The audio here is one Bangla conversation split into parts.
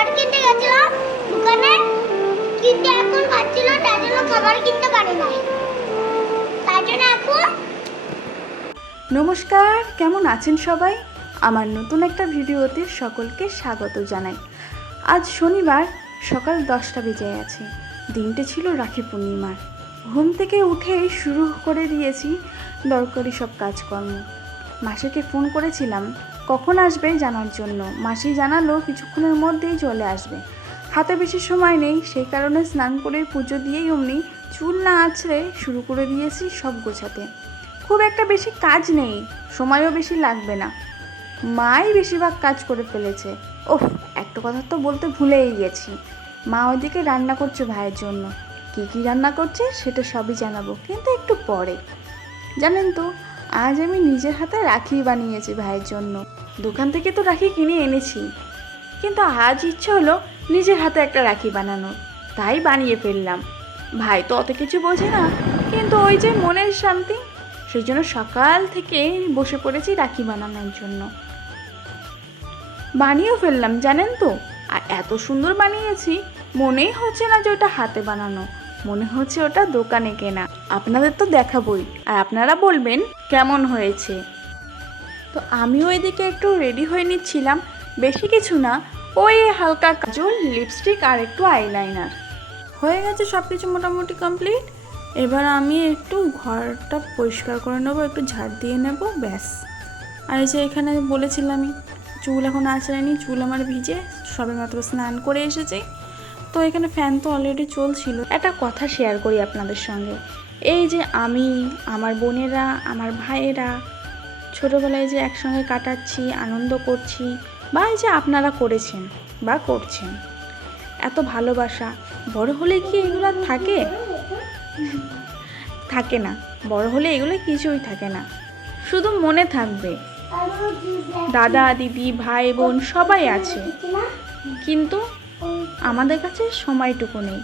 খাবার কিনতে গেছিলাম, দোকানে। কিন্তু এখন তার জন্য খাবার কিনতে না তার জন্য এখন নমস্কার, কেমন আছেন সবাই? আমার নতুন একটা ভিডিওতে সকলকে স্বাগত জানাই। আজ শনিবার, সকাল দশটা বেজে আছে দিনটা ছিল রাখি পূর্ণিমার। ঘুম থেকে উঠেই শুরু করে দিয়েছি দরকারি সব কাজকর্ম। মাসেকে ফোন করেছিলাম কখন আসবে জানার জন্য। মাসি জানালো কিছুক্ষণের মধ্যেই চলে আসবে। হাতে বেশি সময় নেই, সেই কারণে স্নান করে পুজো দিয়েই অমনি চুল না আছড়ে শুরু করে দিয়েছি সব গোছাতে। খুব একটা বেশি কাজ নেই, সময়ও বেশি লাগবে না। মাই বেশিরভাগ কাজ করে ফেলেছে। ওহ, একটা কথা তো বলতে ভুলেই গেছি। মা ওইদিকে রান্না করছে ভাইয়ের জন্য। কী কী রান্না করছে সেটা সবই জানাব, কিন্তু একটু পরে। জানেন তো, আজ আমি নিজের হাতে রাখি বানিয়েছি ভাইয়ের জন্য। দোকান থেকে তো রাখি কিনে এনেছি। কিন্তু আজ ইচ্ছে হলো নিজের হাতে একটা রাখি বানানোর তাই বানিয়ে ফেললাম। ভাই তো অত কিছু বোঝে না, কিন্তু ওই যে মনের শান্তি, সেই জন্য সকাল থেকে বসে পড়েছি রাখি বানানোর জন্য। বানিয়েও ফেললাম, জানেন তো? আর এত সুন্দর বানিয়েছি, মনেই হচ্ছে না যে ওটা হাতে বানানো। মনে হচ্ছে ওটা দোকানে কেনা। আপনাদের তো দেখাবই। আর আপনারা বলবেন, কেমন হয়েছে? তো আমিও এদিকে একটু রেডি হয়ে নিচ্ছিলাম। বেশি কিছু না ওই হালকা কাজল লিপস্টিক আর একটু আইলাইনার হয়ে গেছে সব কিছু মোটামুটি কমপ্লিট এবার আমি একটু ঘরটা পরিষ্কার করে নেব একটু ঝাড় দিয়ে নেব ব্যাস। আর এই যে এখানে বলেছিলামই চুল এখন আঁচড়ায়নি চুল আমার ভিজে সবে মাত্র স্নান করে এসেছি। তো এখানে ফ্যান তো অলরেডি চলছিল। একটা কথা শেয়ার করি আপনাদের সঙ্গে। এই যে আমি আমার বোনেরা আমার ভাইয়েরা ছোটোবেলায় যে একসঙ্গে কাটাচ্ছি, আনন্দ করছি বা এই যে আপনারা করেছেন বা করছেন, এত ভালোবাসা, বড় হলে কি এগুলো থাকে? থাকে না। বড় হলে এগুলো কিছুই থাকে না। শুধু মনে থাকবে। দাদা, দিদি, ভাই, বোন সবাই আছে। কিন্তু আমাদের কাছে সময়টুকু নেই।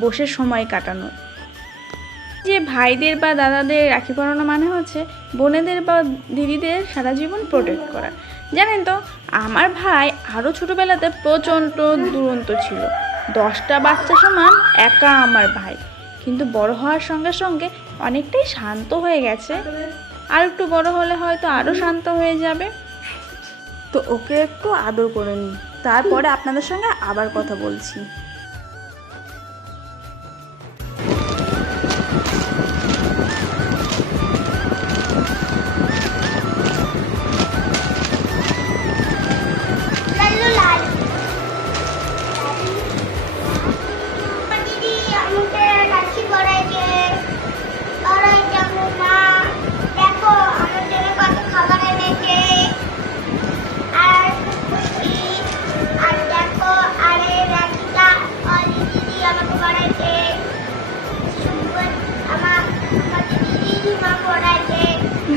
বসে সময় কাটানোর। যে ভাইদের বা দাদাদের রাখি পরানো মানে হচ্ছে বোনেদের বা দিদিদের সারা জীবন প্রোটেক্ট করা। জানেন তো, আমার ভাই আরও ছোটোবেলাতে প্রচণ্ড দুরন্ত ছিল। দশটা বাচ্চা সমান একা আমার ভাই। কিন্তু বড় হওয়ার সঙ্গে সঙ্গে অনেকটাই শান্ত হয়ে গেছে। আর একটু বড় হলে হয়তো আরও শান্ত হয়ে যাবে। তো ওকে একটু আদর করে নিই তারপরে আপনাদের সঙ্গে আবার কথা বলছি।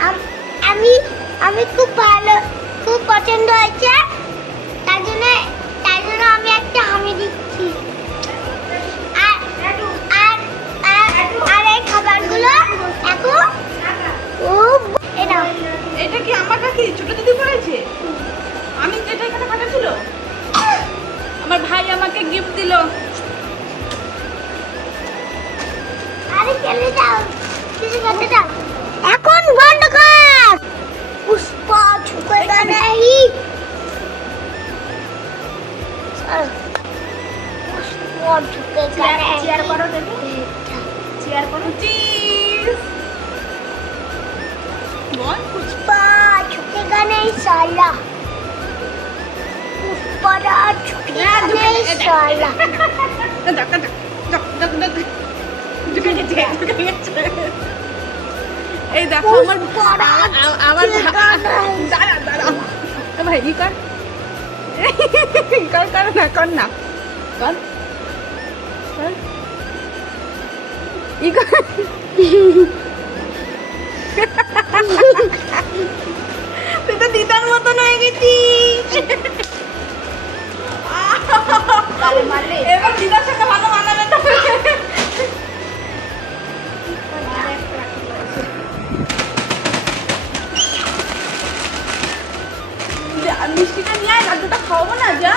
আর আমি আমি খুব নেই সলা। উপরা ঝুঁকে হ্যাঁ, নেই সলা। এই দেখো আমার আমার দাঁড়া দাঁড়া। ভাই ই কর? কর কর না কর না। কর। কর। ই কর? মতন হয়ে এবার যা, মিষ্টিটা নিয়ে আয় লাড্ডুটা খাওয়াবো যা।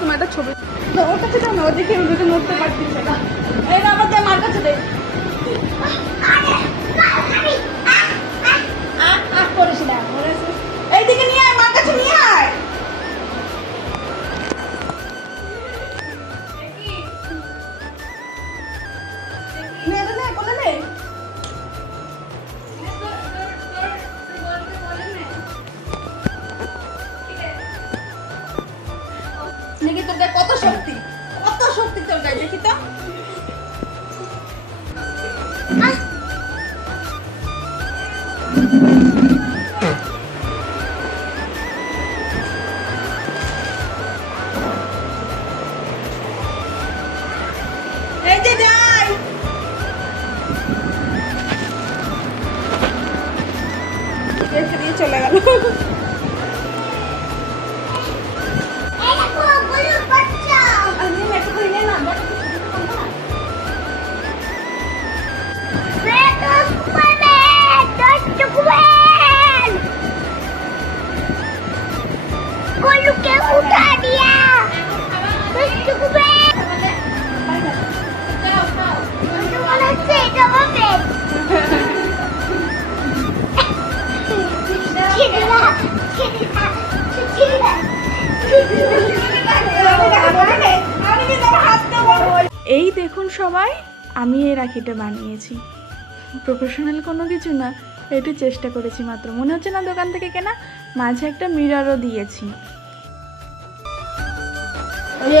তোমার একটা ছবি। ওর কাছে দাও না ওদিকে নড়তে পারতেছে না এই না আমার যা মার কাছে দে। আহ, আহ করিস না, বলেছিস। এইদিকে নিয়ে আয় মার কাছে নিয়ে আয় নে, নে, নে, কোলে নে। দেখি তোর কত শক্তি কত শক্তি তোর গায়ে দেখি তো দেখুন সবাই আমি এই রাখিটা বানিয়েছি। প্রফেশনাল কোনো কিছু না একটু চেষ্টা করেছি মাত্র। মনে হচ্ছে না দোকান থেকে কেনা মাঝে একটা মিররও দিয়েছি।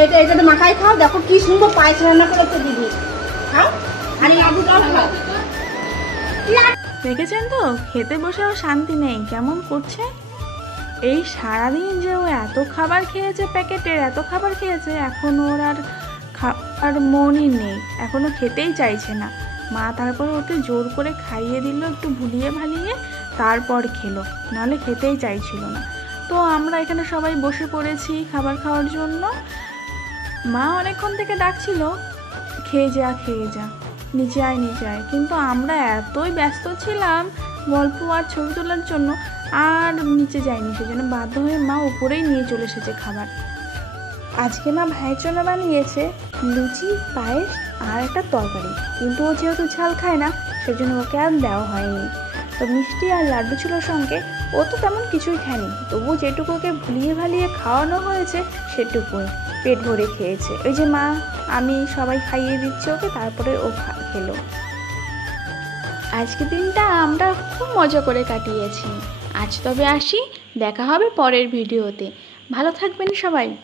এটা এটা মাখাই খাও দেখো কি সুন্দর পায়েস রান্না করেছে দিদি। খাও আর লাড্ডুটাও খাও। দেখেছেন তো? খেতে বসেও শান্তি নেই কেমন করছে? এই সারাদিন যে ও এত খাবার খেয়েছে প্যাকেটের এত খাবার খেয়েছে এখন ওর আর খাবার মনই নেই এখনও খেতেই চাইছে না। মা তারপরে ওকে জোর করে খাইয়ে দিল, একটু ভুলিয়ে ভালিয়ে, তারপর খেলো। নাহলে খেতেই চাইছিল না। তো আমরা এখানে সবাই বসে পড়েছি খাবার খাওয়ার জন্য। মা অনেকক্ষণ থেকে ডাকছিল, খেয়ে যা খেয়ে যা। নিচে আয় নিচে আয়। কিন্তু আমরা এতই ব্যস্ত ছিলাম গল্প আর ছবি তোলার জন্য, আর নিচে যাইনি। সেজন্য বাধ্য হয়ে মা উপরেই নিয়ে চলে এসেছে খাবার। আজকে মা ভাইয়ের জন্য বানিয়েছে লুচি, পায়েস আর একটা তরকারি। কিন্তু ও যেহেতু ঝাল খায় না, সেজন্য ওকে আর দেওয়া হয়নি। তো মিষ্টি আর লাড্ডু ছিল সঙ্গে, ও তো তেমন কিছুই খায়নি। তবু যেটুকু ওকে ভুলিয়ে ভালিয়ে খাওয়ানো হয়েছে, সেটুকুই। পেট ভরে খেয়েছে। ওই যে মা, আমি সবাই খাইয়ে দিচ্ছি ওকে, তারপরে ও খেলো। আজকের দিনটা আমরা খুব মজা করে কাটিয়েছি। আজ তবে আসি, দেখা হবে পরের ভিডিওতে। ভালো থাকবেন সবাই।